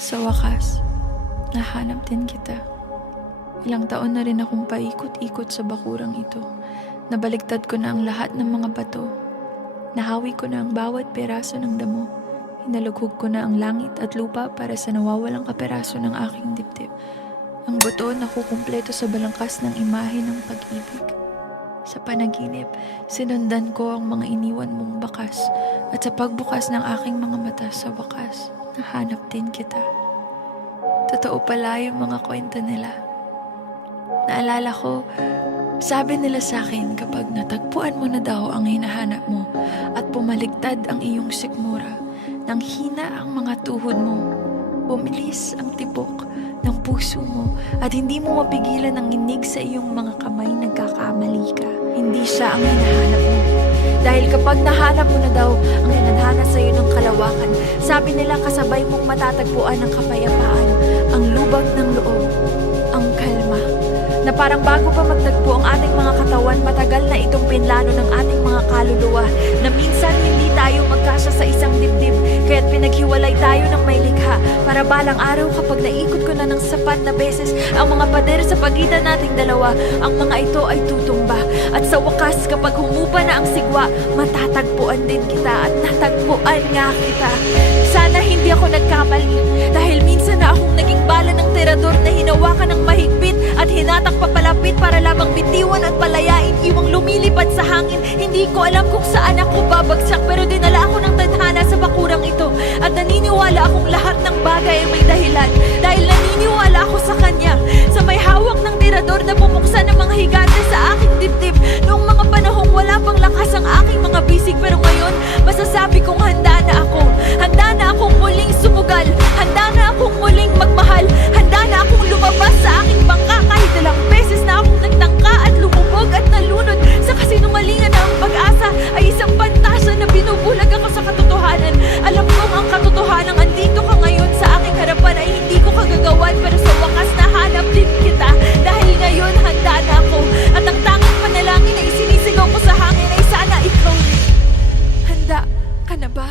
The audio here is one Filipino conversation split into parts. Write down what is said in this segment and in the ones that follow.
Sa wakas, nahanap din kita. Ilang taon na rin akong paikot-ikot sa bakurang ito. Nabaligtad ko na ang lahat ng mga bato. Nahawi ko na ang bawat peraso ng damo. Hinalughog ko na ang langit at lupa para sa nawawalang kaperaso ng aking dibdib. Ang buto nakukumpleto sa balangkas ng imahe ng pag-ibig. Sa panaginip, sinundan ko ang mga iniwan mong bakas at sa pagbukas ng aking mga mata sa wakas, nahanap din kita. Totoo pala yung mga kwento nila. Naalala ko, sabi nila sa akin kapag natagpuan mo na daw ang hinahanap mo at pumaligtad ang iyong sikmura, nang hina ang mga tuhod mo, bumilis ang tibok ng puso mo at hindi mo mapigilan ang inig sa iyong mga kamay, nagkakamali ka. Hindi siya ang hinahanap mo. Dahil kapag nahanap mo na daw ang hinanhana sa iyo ng kalawakan, sabi nila kasabay mong matatagpuan ang kapayapaan, ang lubag ng loob, ang kalma. Na parang bago pa magtagpo ang ating mga katawan, matagal na itong pinlano ng ating mga kaluluwa na minsan hindi tayo magkasya sa isang dibdib, kaya't pinaghiwalay tayo ng may likha para balang araw kapag naikot ko na ng sapat na beses ang mga pader sa pagitan nating dalawa, ang mga ito ay tutumba. At sa wakas, kapag humupa na ang sigwa, matatagpuan din kita at natagpuan nga kita. Sana hindi ako nagkamali dahil minsan na akong naging bala ng tirador na hinawakan ng mahigpit at hinatak papalapit para lamang bitiwan at palayain, iwang lumilipad sa hangin. Hindi ko alam kung saan ako babagsak, pero dinala ako ng tadhana sa bakurang ito at naniniwala akong lahat ng bagay ay may dahilan. Dahil naniniwala ako sa kanya, sa may hawak ng tirador na bumuksan ng mga higante sa aking dibdib noong mga panahong wala pang lakas ang aking mga bisig. Pero ngayon, masasabi kong handa na ako. Handa na akong muling sumugal. Handa na akong muling magmahal. Handa na akong lumabas sa aking bangka kahit ilang beses na akong nagtangka at lumubog at nalunod sa kasinungalingan na ang pag-asa ay isang pantasya na binubulag ako sa katotohanan. Alam kong ang katotohanan andito ka ngayon sa aking harapan ay hindi ko kagagawan, pero sa wakas nahanap din kita. Dahil ngayon handa na ako at ang tanging panalangin na isinisigaw ko sa hangin ay sana ikaw rin. Handa ka na ba?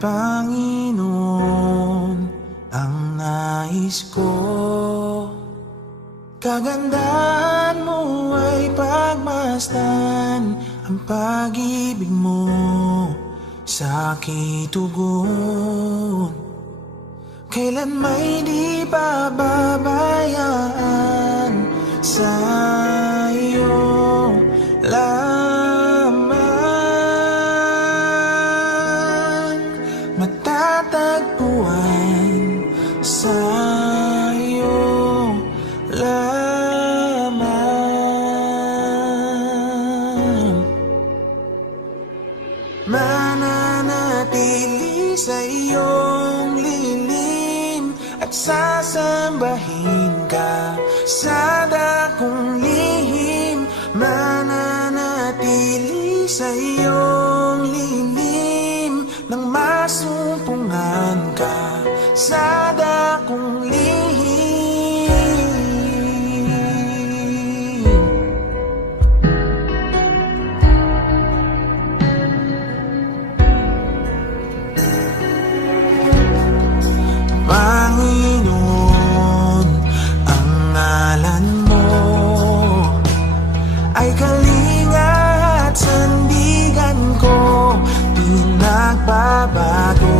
Panginoon, ang nais ko, kagandahan mo ay pagmasdan ang pag-ibig mo sa aking tugon. Kailan may di pababayaan sa iyo lamang. Matatagpuan sa iyo lamang. Mananatili sa iyong lilim at sasambahin ka sa dakong lihim. Mananatili sa iyong lilim nang masumpungan ka sa dakong lihim. Panginoon, ang ngalan mo ay kalinga at sandigan ko, pinagbabago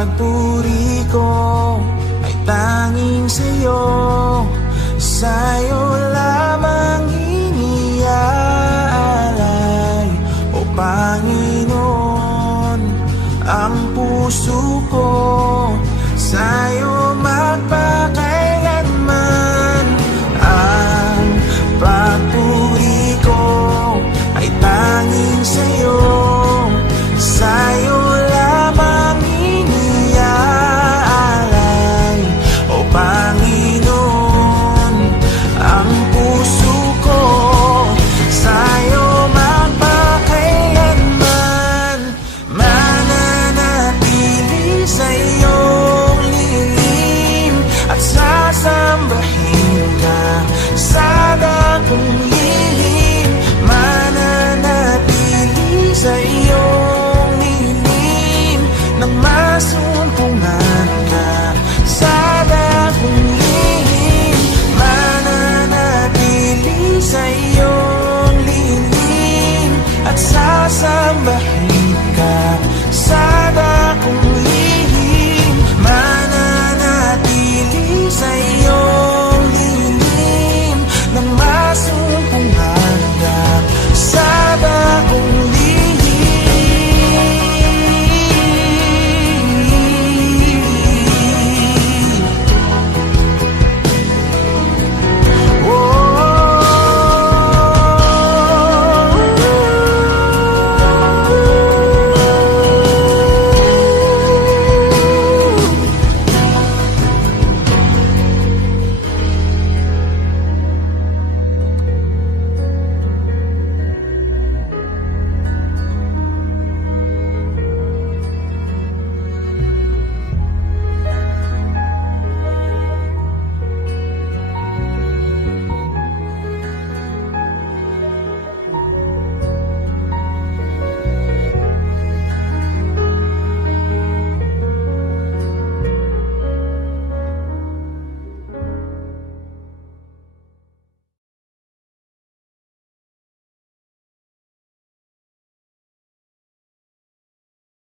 pagpuri ko ay tanging sa'yo. Sa'yo lamang iniaalay, O Panginoon, ang puso ko. Sa'yo magpakailanman. Ang pagpuri ko ay tanging sa'yo. Sa'yo lamang iniaalay, O Panginoon, ang puso ko. Sa'yo magpakailanman. Mananatili sa iyong lihim at sasambahin ka sa dakong lihim. Mananatili sa iyong lihim nang masumpungan ka sa dakong lihim. Mananatili sa iyong lihim at sasambahin ka sa